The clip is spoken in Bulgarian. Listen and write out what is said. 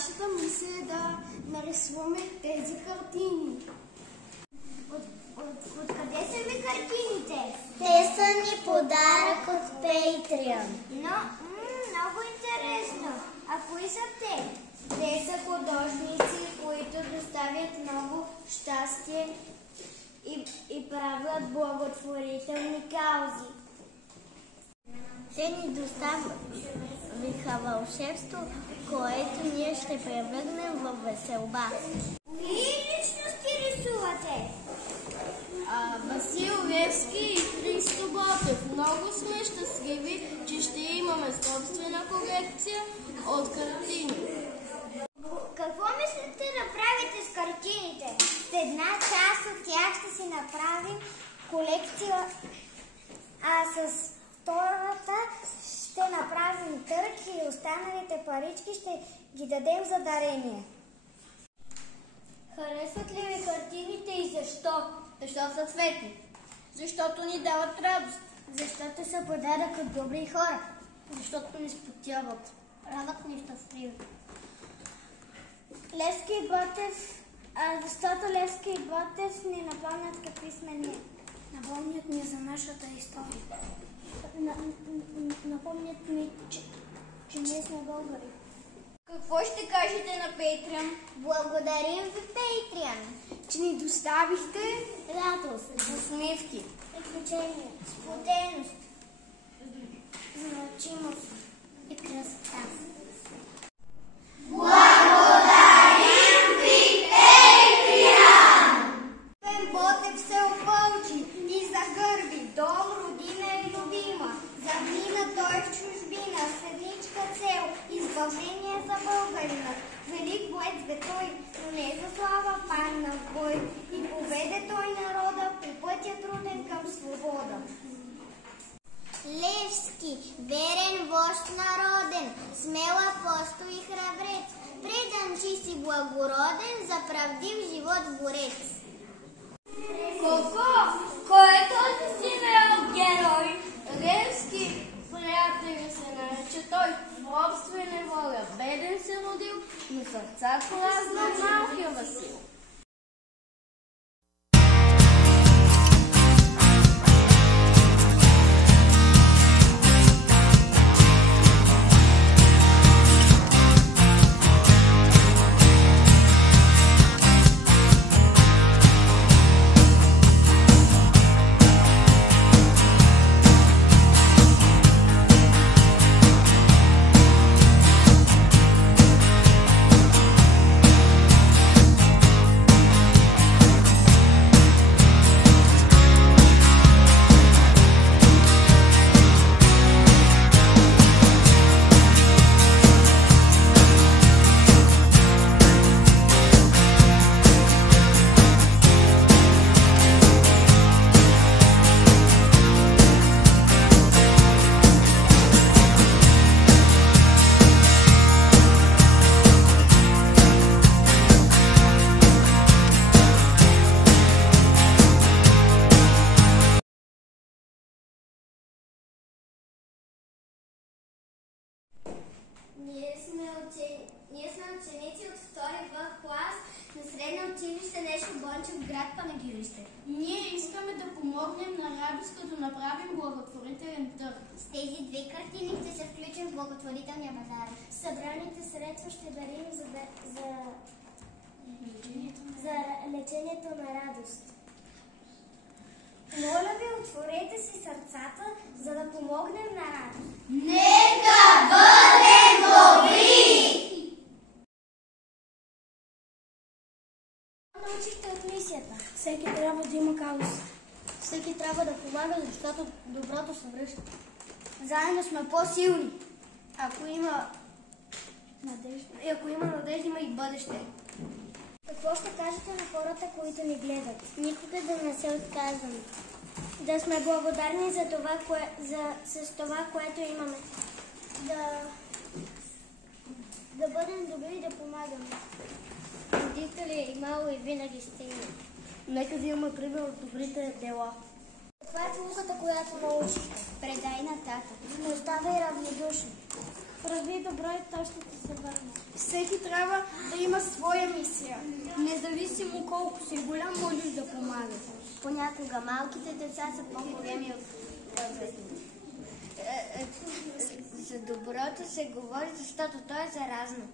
нашата мисия е да нарисуваме тези картини. Откъде са ви картините? Те са ни подарък от Patreon. Но, много интересно. А кои са те? Те са художници, които доставят много щастие и правят благотворителни каузи. Те ни доставиха вълшебство, което ние ще превърнем в веселба. Кои личности рисувате? Васил Левски и Христо Ботев. Много сме щастливи, че ще имаме собствена колекция от картини. Какво мислите да правите с картините? С една част от тях ще си направим колекция, а с втората ще направим търг и останалите парички ще ги дадем за дарение. Харесват ли ви картините и защо? Защото са цветни. Защото ни дават радост. Защото са подарък от добри хора. Защото ни спотяват. Радват ни щастливи. Левски и Ботев, защото Левски и Ботев ни напомнят какви сме ние. Напомнят ни за нашата история. Напомнят ми, че ние сме българи. Какво ще кажете на Patreon? Благодарим ви, Patreon, че ни доставихте радост, усмивки, приключения, сплотеност, значимост и красота. Благодарим ви, Patreon! Ботев се опълчи и загърби, дом, родина и любима. Замина той в чужбина, седничка цел, избавление за българина. Велик боец бе той, но не за слава падна в бой. И поведе той народа по пътя труден към свобода. Левски, верен вожд народен, смел апостол и храбрец, предан че си благороден, за правдив живот борец. Колко? Кой е този симеон герой? Левски, приятели се нарече той. В робство и неволя беден се родил, но сърца празна малкия Васил. Ние сме ученици от втори В клас на средно училище Нешо Бончев в град Панагюрище. Ние искаме да помогнем на Радост, като направим благотворителен търг. С тези две картини ще се включим в благотворителния базар. Събраните средства ще дарим за лечението на Радост. Моля ви, отворете си сърцата, за да помогнем на Радост. Нека бъдем добри! Научихте от мисията. Всеки трябва да има кауза. Всеки трябва да помага, защото доброто се връща. Заедно сме по-силни. Ако има надежда, има и бъдеще. Какво ще кажете на хората, които ни гледат? Никога да не се отказваме. Да сме благодарни за това, с това, което имаме. Да бъдем добри и да помагаме. Родители е имало и винаги сте имали. Нека да имаме пример от добрите дела. Това е полуката, която научихте. Предай нататък. Не оставай равнодушен. Прави добро и то ще ти се върне. Всеки трябва да има своя мисия. Независимо колко си голям, можеш да помагаш. Понякога малките деца са по-големи от възрастните. За доброто се говори, защото то е заразно.